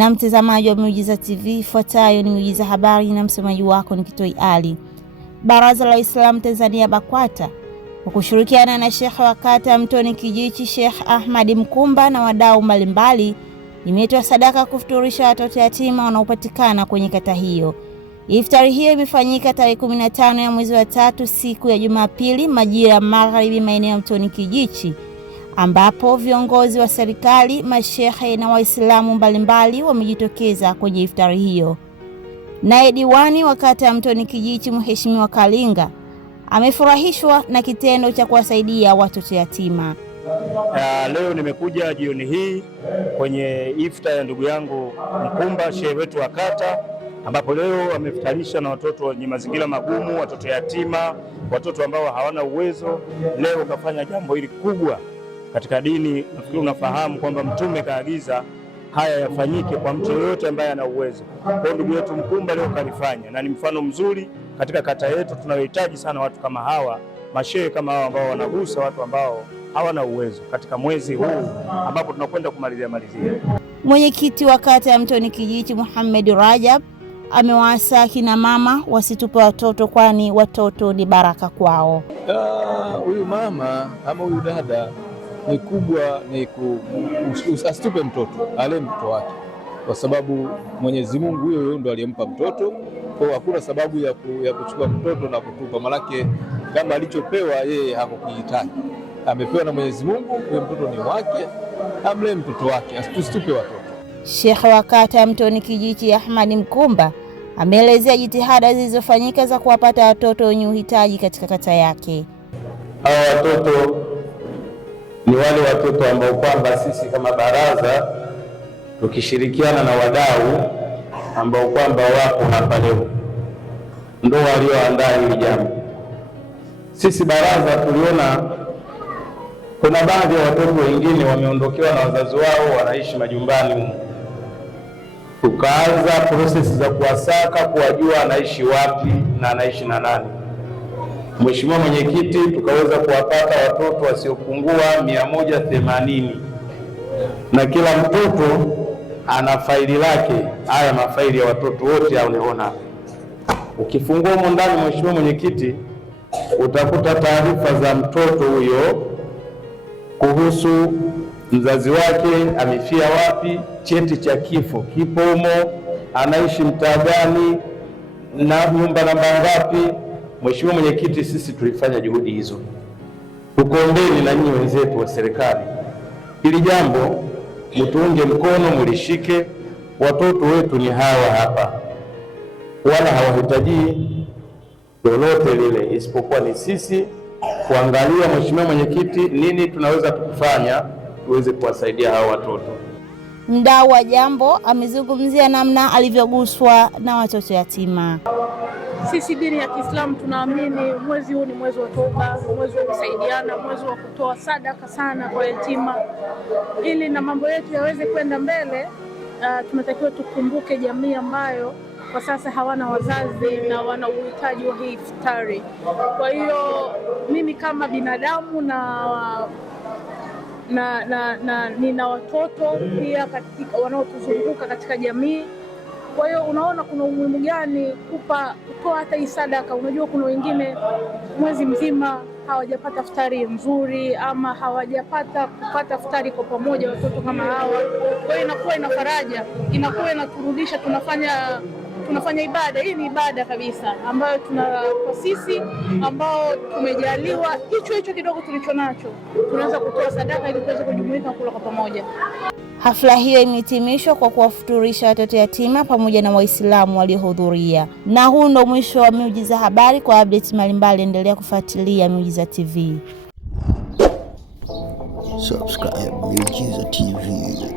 Na mtazamaji wa Miujiza TV, ifuatayo ni Miujiza Habari na msemaji wako ni Kitoi Ali. Baraza la Islam Tanzania BAKWATA kwa kushirikiana na Sheikh wa kata Mtoni Kijichi Sheikh Ahmad Mkumba na wadau mbalimbali imetoa sadaka kufuturisha watoto yatima wanaopatikana kwenye kata hiyo. Iftari hiyo imefanyika tarehe 15 ya mwezi wa 3 siku ya Jumapili majira ya magharibi maeneo ya Mtoni Kijichi, ambapo viongozi wa serikali, mashehe na Waislamu mbalimbali wamejitokeza kwenye iftari hiyo. Naye diwani wa kata ya Mtoni Kijichi Mheshimiwa Kalinga amefurahishwa na kitendo cha kuwasaidia watoto yatima. Leo nimekuja jioni hii kwenye iftar ya ndugu yangu Mkumba, shehe wetu wa kata, ambapo leo amefutarisha na watoto wenye mazingira magumu, watoto yatima, watoto ambao hawana uwezo. Leo kafanya jambo hili kubwa katika dini. Nafikiri unafahamu kwamba Mtume kaagiza haya yafanyike kwa mtu yoyote ambaye ana uwezo. Kwa ndugu yetu Mkumba leo kalifanya, na ni mfano mzuri katika kata yetu. Tunayohitaji sana watu kama hawa, mashehe kama hawa ambao wanagusa watu ambao hawana uwezo katika mwezi huu ambapo tunakwenda kumalizia. Mwenyekiti wa kata ya Mtoni Kijichi Muhammad Rajab amewaasa kina mama wasitupe watoto, kwani watoto ni baraka kwao. Huyu mama ama huyu dada ni kubwa, asitupe mtoto, ale mtoto wake, kwa sababu Mwenyezi Mungu huyo ndo aliyempa mtoto. Kwa hakuna sababu ya kuchukua mtoto na kutupa, malaki kama alichopewa yeye hakukihitaji, amepewa na Mwenyezi Mungu. Huyo mtoto ni wake, amle mtoto wake, asitupe watoto. Sheikh wa kata ya Mtoni Kijichi Ahmad Mkumba ameelezea jitihada zilizofanyika za kuwapata watoto wenye uhitaji katika kata yake. Hawa watoto ni wale watoto ambao kwamba sisi kama baraza tukishirikiana na wadau ambao kwamba wapo hapa leo ndio walioandaa hili jambo. Sisi baraza tuliona kuna baadhi ya watoto wengine wameondokewa na wazazi wao, wanaishi majumbani huko. Tukaanza prosesi za kuwasaka, kuwajua anaishi wapi na anaishi na nani. Mheshimiwa Mwenyekiti, tukaweza kuwapata watoto wasiopungua 180, na kila mtoto ana faili lake. Haya mafaili ya watoto wote unaona. Ukifungua humo ndani, Mheshimiwa Mwenyekiti, utakuta taarifa za mtoto huyo kuhusu mzazi wake amefia wapi, cheti cha kifo kipo humo, anaishi mtaa gani na nyumba namba ngapi. Mheshimiwa Mwenyekiti, sisi tulifanya juhudi hizo, tukombeni na nyinyi wenzetu wa serikali, hili jambo mtuunge mkono, mulishike. Watoto wetu ni hawa hapa, wala hawahitaji lolote lile isipokuwa ni sisi kuangalia, Mheshimiwa Mwenyekiti, nini tunaweza kufanya tuweze kuwasaidia hawa watoto. Mdau wa jambo amezungumzia namna alivyoguswa na watoto yatima. Sisi dini ya Kiislamu tunaamini mwezi huu ni mwezi wa toba, mwezi wa kusaidiana, mwezi wa kutoa sadaka sana kwa yatima. Ili na mambo yetu yaweze kwenda mbele, tunatakiwa tukumbuke jamii ambayo kwa sasa hawana wazazi na wana uhitaji wa hii iftari. Kwa hiyo mimi kama binadamu na nina watoto pia katika wanaotuzunguka katika jamii. Kwa hiyo unaona kuna umuhimu gani kutoa hata hii sadaka. Unajua kuna wengine mwezi mzima hawajapata iftari nzuri ama hawajapata kupata iftari kwa pamoja, watoto kama hawa. Kwa hiyo inakuwa ina faraja, inakuwa inaturudisha, tunafanya ibada. Hii ni ibada kabisa ambayo kwa sisi ambao tumejaliwa hicho kidogo tulicho nacho, tunaweza kutoa sadaka ili tuweze kujumuika kula kwa pamoja. Hafla hiyo imehitimishwa kwa kuwafuturisha watoto yatima pamoja na Waislamu waliohudhuria. Na huu ndo mwisho wa Miujiza Habari. Kwa updates mbalimbali endelea kufuatilia Miujiza TV. Subscribe Miujiza TV.